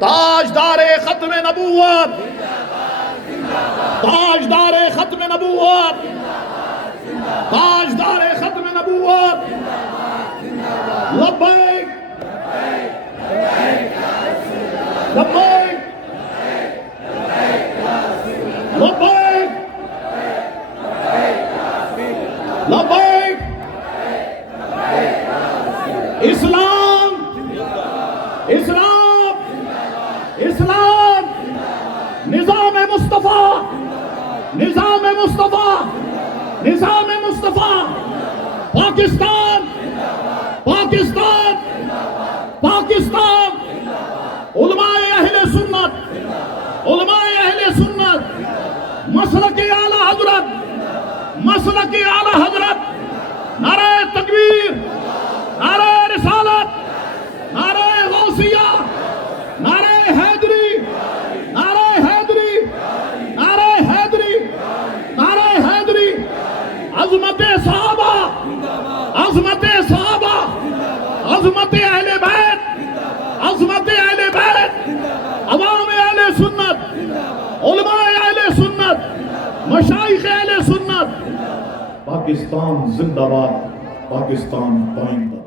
تاجدار ختم نبوت، تاجدار ختم نبوت، تاجدار ختم نبوت، لبیک لبیک لبیک لبیک. اسلام اسلام اسلام، نظام مصطفیٰ نظام مصطفیٰ نظام مصطفیٰ. پاکستان پاکستان پاکستان. علماء اہل سنت علماء اہل سنت، مسلک اعلی حضرت مسلک اعلی حضرت. نعرہ تکبیر، نعرہ رسالت، نعرہ غوثیہ، نعرہ حیدری، نعرہ حیدری، نعرہ حیدری، نعرہ حیدری. عظمت صحابہ، عظمت صحابہ، عظمت اہل بیت، عظمت اہل بیت. عوام اہل سنت، علماء اہل سنت، مشائخ اہل سنت. پاکستان زندہ باد، پاکستان پائندہ.